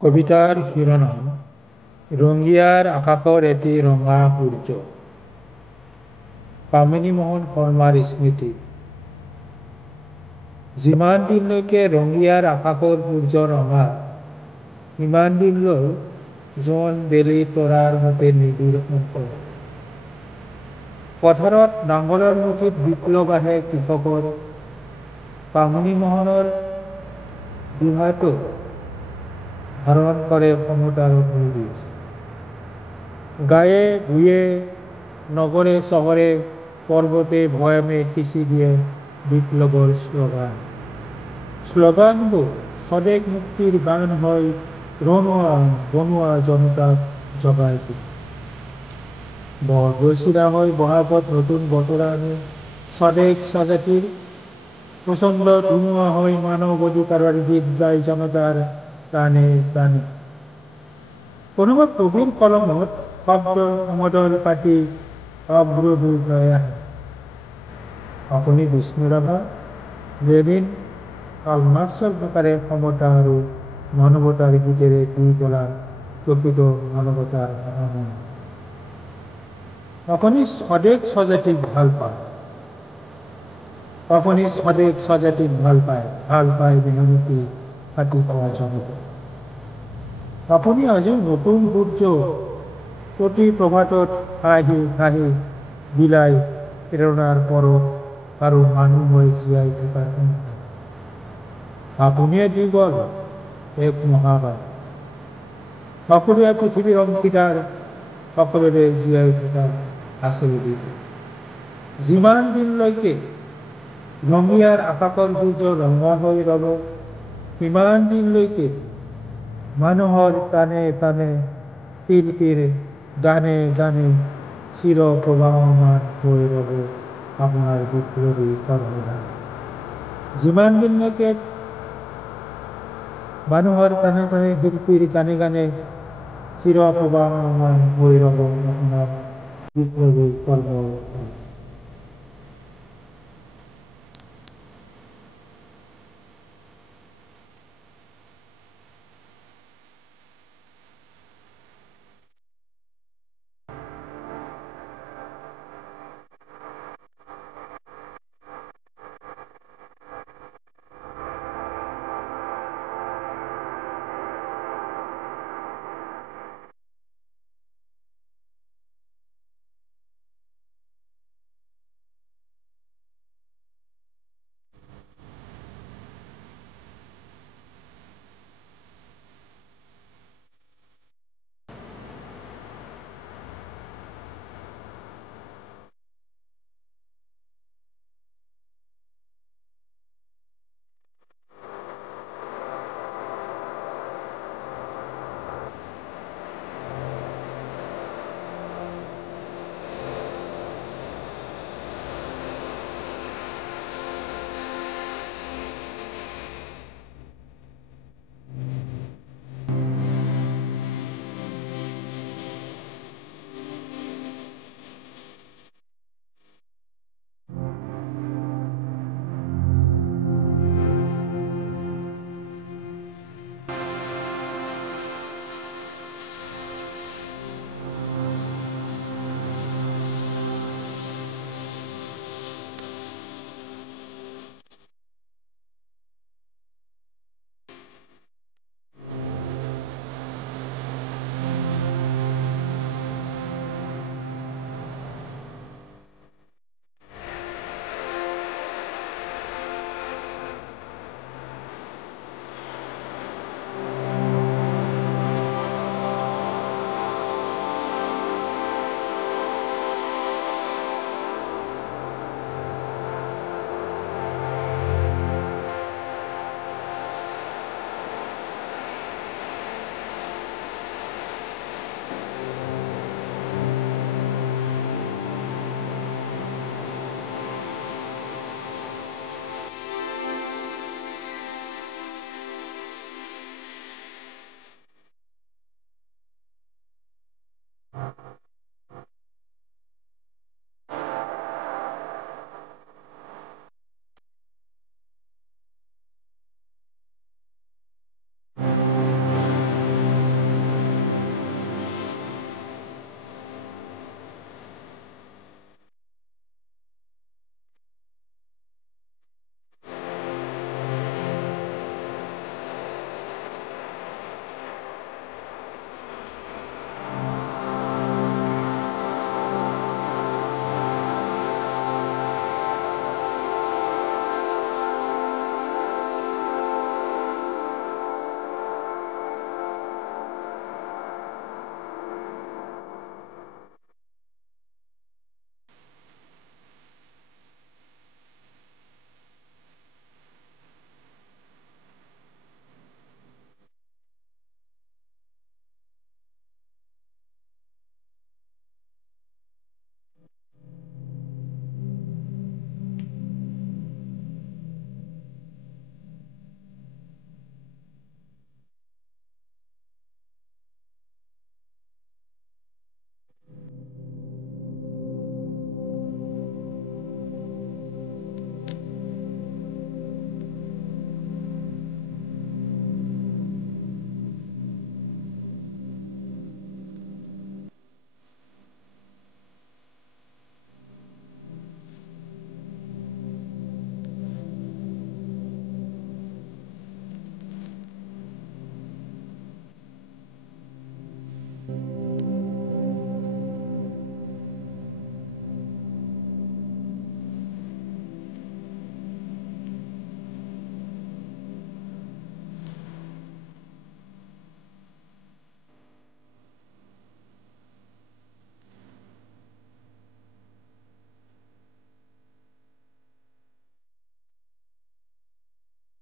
কবিতাৰ শিৰোনাম ৰঙিয়াৰ আকাশৰ এটি ৰঙা সূৰ্য। পামিনী মোহন শৰ্মাৰ স্মৃতি। যিমান দিনলৈকে ৰঙিয়াৰ আকাশৰ সূৰ্য ৰঙা, সিমান দিনলৈ জোন বেলি তৰাৰ মতে নিবিড় অংকৰ। পথাৰত নাঙলৰ মুঠিত বিপ্লৱ আহে কৃষকৰ, পামিনী মোহনৰ দিহাটো ধাৰণ কৰে সমতাৰ বীজ। গায়ে ভূঞে নগৰে চহৰে পৰ্বতে ভৈয়ামে সিঁচি দিয়ে বিপ্লৱৰ শ্লোগান। শ্লোগানবোৰ স্বদেশ মুক্তিৰ গান হয়, ৰনোৱা বনোৱা জনতাক জগাই দিয়ে। বৰদৈচিলা হয় বহাগত নতুন বতৰা আনে, স্বদেশ স্বজাতিৰ প্ৰচণ্ড ধুমুহা হয় মানৱ অধিকাৰৰ গীত গাই জনতাৰ প্ৰাণে প্ৰাণে। কোনোবা কবিৰ কলমত শব্দ সমদল পাতি অগ্ৰদূত লৈ আহে। আপুনি বিষ্ণু ৰাভা, লেনিন, কাৰ্ল মাৰ্ক্সৰ প্ৰকাৰে সমতা আৰু মানৱতাৰ গীতেৰে দি তোলা প্ৰকৃত মানৱতাৰ ভাৱনা। আপুনি স্বদেশ স্বজাতিক ভাল পায়, আপুনি স্বদেশ স্বজাতিক ভাল পায় বিনমতি ফাটি পোৱা জনতা। আপুনি আজিও নতুন সূৰ্য প্ৰতি প্ৰভাতত হাঁহি হাঁহি বিলাই প্ৰেৰণাৰ পৰশ আৰু মানুহ হৈ জীয়াই থকাৰ সংখ্যা। আপুনিয়ে দি গ'ল এক মহাবাৰ, সকলোৱে পৃথিৱীৰ অংশীদাৰ, সকলোৰে জীয়াই থকাৰ আছে বুলি। যিমান দিনলৈকে ৰঙিয়াৰ আকাশৰ সূৰ্য ৰঙা হৈ ৰ'ব, সিমান দিনলৈকে মানুহৰ প্ৰাণে প্ৰাণে শিল্পীৰ গানে গানে চিৰ প্ৰবাহমান হৈ ৰ'ব আপোনাৰ বিপ্লৱী কৰ্মধাৰা। যিমান দিনলৈকে মানুহৰ প্ৰাণে প্ৰাণে শিল্পীৰ গানে গানে চিৰ প্ৰবাহমান হৈ ৰ'ব আপোনাৰ বিপ্লৱী কৰ্মধাৰা।